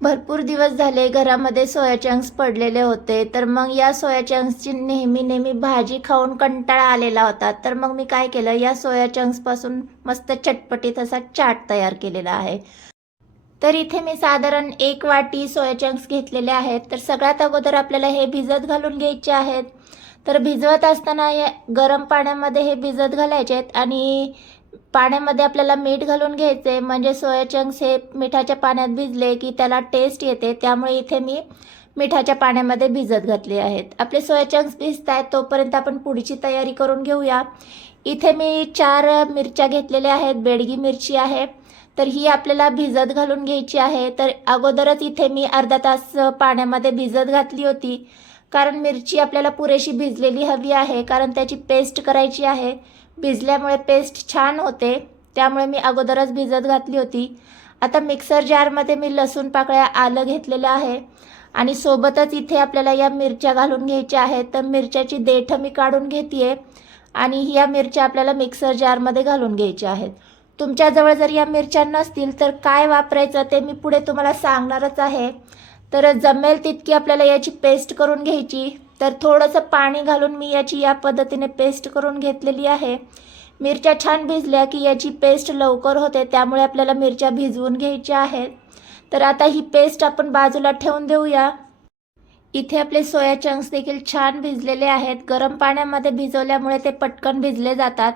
भरपूर दिवस झाले घरामध्ये सोया चंक्स पडलेले होते. तर मग या सोया चंक्सची नेहमी नेहमी भाजी खाऊन कंटाळा आलेला होता. तर मग मी काय केलं? या सोया चंक्सपासून मस्त चटपटीत असा चाट तयार केलेला आहे. तर इथे मी साधारण एक वाटी सोया चंक्स घेतलेले आहेत. तर सगळ्यात अगोदर आपल्याला हे भिजत घालून घ्यायचे आहेत. तर भिजवत असताना या गरम पाण्यामध्ये हे भिजत घालायचे आहेत. आणि पाण्यामध्ये आपल्याला मीठ घालून घ्यायचे म्हणजे सोया चंक्स हे मिठाच्या पाण्यात भिजले की त्याला टेस्ट येते त्यामुळे इथे मी मिठाच्या पाण्यामध्ये भिजत घातले आहेत. आपले सोया चंक्स भिजत आहेत तोपर्यंत आपण पुढची तयारी करून घेऊया. इथे मी चार मिरच्या घेतलेल्या आहेत बेडगी मिरची आहे तर ही आपल्याला भिजत घालून घ्यायची आहे. तर अगोदरच इथे मी अर्धा तास पाण्यामध्ये भिजत घातली होती. कारण मिरची आपल्याला पुरेशी भिजलेली हवी आहे कारण त्याची पेस्ट करायची आहे. भिजल्यामुळे पेस्ट छान होते त्यामुळे मी अगोदरच भिजत घातली होती. आता मिक्सर जारमध्ये मी लसूण पाकळ्या आलं घेतलेलं आहे आणि सोबतच इथे आपल्याला या मिरच्या घालून घ्यायच्या आहेत. तर मिरच्याची देठं मी काढून घेते आणि या मिरच्या आपल्याला मिक्सर जारमध्ये घालून घ्यायच्या आहेत. तुमच्याजवळ जर या मिरच्या नसतील तर काय वापरायचं ते मी पुढे तुम्हाला सांगणारच आहे. तर जमेल तितकी आपल्याला याची पेस्ट करून घ्यायची. तर थोडंसं पाणी घालून मी याची या पद्धतीने पेस्ट करून घेतलेली आहे. मिरच्या छान भिजल्या की याची पेस्ट लवकर होते त्यामुळे आपल्याला मिरच्या भिजवून घ्यायच्या आहेत. तर आता ही पेस्ट आपण बाजूला ठेवून देऊया. इथे आपले सोया चंक्स देखील छान भिजलेले आहेत. गरम पाण्यामध्ये भिजवल्यामुळे ते पटकन भिजले जातात.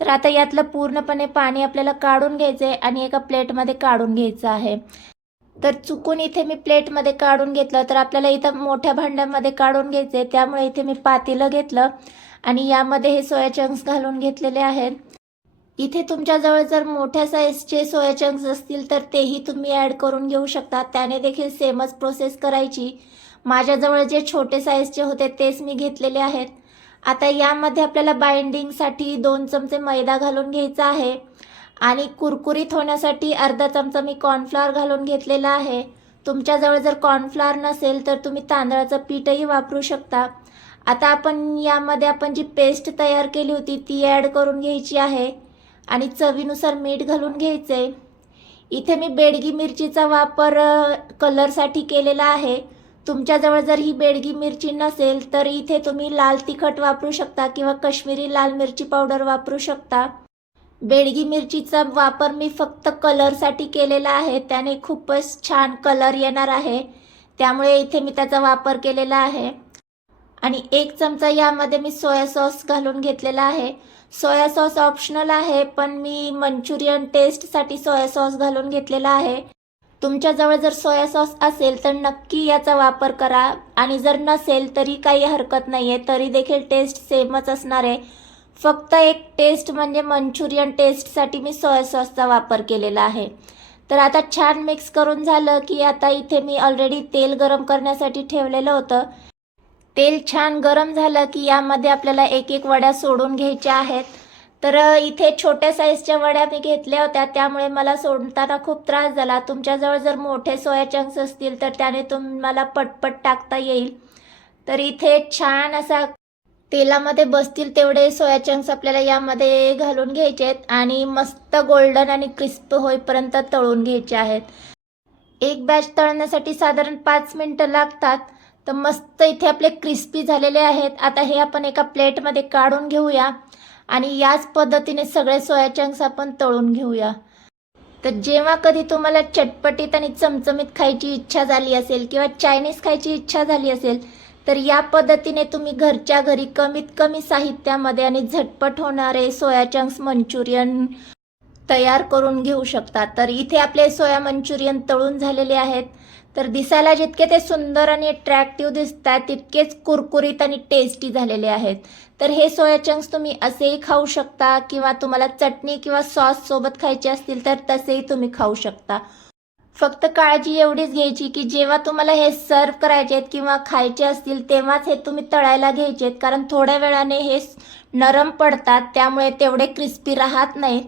तर आता यातलं पूर्णपणे पाणी आपल्याला काढून घ्यायचं आहे आणि एका प्लेटमध्ये काढून घ्यायचं आहे. तर चुकून इथे मी प्लेटमध्ये काढून घेतलं. तर आपल्याला इथं मोठ्या भांड्यामध्ये काढून घ्यायचं. आहे त्यामुळे इथे मी पातेलं घेतलं आणि यामध्ये हे सोया चंक्स घालून घेतलेले आहेत. इथे तुमच्याजवळ जर मोठ्या साईजचे सोया चंक्स असतील तर तेही तुम्ही ॲड करून घेऊ शकता. त्याने देखील सेमच प्रोसेस करायची. माझ्याजवळ जे छोटे साईजचे होते तेच मी घेतलेले आहेत. आता यामध्ये आपल्याला बाइंडिंगसाठी दोन चमचे मैदा घालून घ्यायचा आहे. आणि कुरकुरीत होण्यासाठी अर्धा चमचा मी कॉर्नफ्लॉवर घालून घेतलेला आहे. तुमच्याजवळ जर कॉर्नफ्लॉवर नसेल तर तुम्ही तांदळाचं पीठही वापरू शकता. आता आपण यामध्ये आपण जी पेस्ट तयार केली होती ती ॲड करून घ्यायची आहे. आणि चवीनुसार मीठ घालून घ्यायचं. आहे इथे मी बेडगी मिरचीचा वापर कलरसाठी केलेला आहे. तुमच्याजवळ जर ही बेडगी मिरची नसेल तर इथे तुम्ही लाल तिखट वापरू शकता किंवा कश्मीरी लाल मिरची पावडर वापरू शकता. बेडगी मिरचीचा वापर मी फक्त कलरसाठी केलेला आहे. त्याने खूपच छान कलर येणार आहे. त्यामुळे इथे मी त्याचा वापर केलेला आहे. आणि एक चमचा यामध्ये मी सोया सॉस घालून घेतलेला आहे. सोया सॉस ऑप्शनल आहे पण मी मंचुरियन टेस्टसाठी सोया सॉस घालून घेतलेला आहे. तुमच्याजवळ जर सोया सॉस असेल तर नक्की याचा वापर करा. आणि जर नसेल तरी काही हरकत नाही आहे तरी देखील टेस्ट सेमच असणार आहे. फक्त एक टेस्ट म्हणजे मंचुरियन टेस्टसाठी मी सोया सॉसचा वापर केलेला आहे. तर आता छान मिक्स करून झालं की आता इथे मी ऑलरेडी तेल गरम करण्यासाठी ठेवलेलं होतं. तेल छान गरम झालं की यामध्ये आपल्याला एक एक वड्या सोडून घ्यायच्या आहेत. तर इथे छोट्या साईजच्या वड्या मी घेतल्या होत्या त्यामुळे मला सोडताना खूप त्रास झाला. तुमच्याजवळ जर मोठे सोया चंक्स असतील तर त्याने तुम्हाला पटपट टाकता येईल. तर इथे छान असा तेलामध्ये बसतील तेवढे सोया चंक्स आपल्याला यामध्ये घालून घ्यायचे आहेत आणि मस्त गोल्डन आणि क्रिस्प होईपर्यंत तळून घ्यायचे आहेत. एक बॅच तळण्यासाठी साधारण पाच मिनटं लागतात. तर मस्त इथे आपले क्रिस्पी झालेले आहेत. आता हे आपण एका प्लेटमध्ये काढून घेऊया आणि याच पद्धतीने सगळे सोया चंक्स आपण तळून घेऊया. तर जेव्हा कधी तुम्हाला चटपटीत आणि चमचमीत खायची इच्छा झाली असेल किंवा चायनीज खायची इच्छा झाली असेल तर या पद्धतीने तुम्ही घरच्या घरी कमीत कमी साहित्यामध्ये आणि झटपट होणारे सोया चंक्स मंचुरियन तयार करून घेऊ शकता. तर इथे आपले सोया मंचुरियन तळून झालेले आहेत. तर दिसायला जितके ते सुंदर आणि अट्रॅक्टिव्ह दिसत आहेत तितकेच कुरकुरीत आणि टेस्टी झालेले आहेत. तर हे सोया चंक्स तुम्ही असेही खाऊ शकता किंवा तुम्हाला चटणी किंवा सॉस सोबत खायचे असतील तर तसेही तुम्ही खाऊ शकता. फक्त काळजी एवढीच घ्यायची की जेव्हा तुम्हाला हे सर्व करायचे आहेत किंवा खायचे असतील तेव्हाच हे तुम्ही तळायला घ्यायचे आहेत. कारण थोड्या वेळाने हे नरम पडतात त्यामुळे तेवढे क्रिस्पी राहत नाहीत.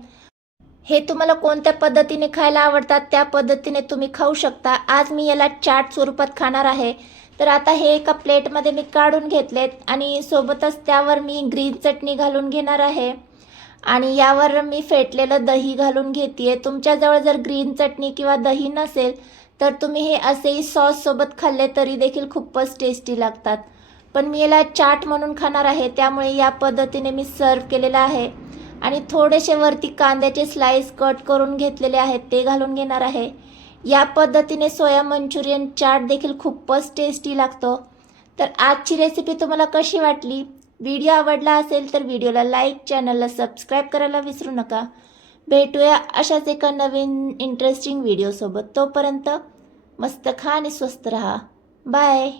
हे तुम्हाला कोणत्या पद्धतीने खायला आवडतात त्या पद्धतीने तुम्ही खाऊ शकता. आज मी याला चाट स्वरूपात खाणार आहे. तर आता हे एका प्लेटमध्ये मी काढून घेतलेत आणि सोबतच त्यावर मी ग्रीन चटणी घालून घेणार आहे. आणि यावर मी फेटलेलं दही घालून घेते तुमच्याजवळ जर ग्रीन चटणी किंवा दही नसेल तर तुम्ही हे असेही सॉससोबत खाल्ले तरी देखील खूपच टेस्टी लागतात. पण मी याला चाट म्हणून खाणार आहे त्यामुळे या पद्धतीने मी सर्व केलेलं आहे. आणि थोडेसे वरती कांद्याचे स्लाइस कट करून घेतलेले आहेत ते घालून घेणार आहे. या पद्धतीने सोया मंचुरियन चाट देखील खूपच टेस्टी लागतो. तर आजची रेसिपी तुम्हाला कशी वाटली? व्हिडिओ आवडला असेल तर व्हिडिओला लाईक चॅनलला सबस्क्राईब करायला विसरू नका. भेटूया अशाच एका नवीन इंटरेस्टिंग व्हिडिओसोबत तोपर्यंत मस्त खा आणि स्वस्त रहा. बाय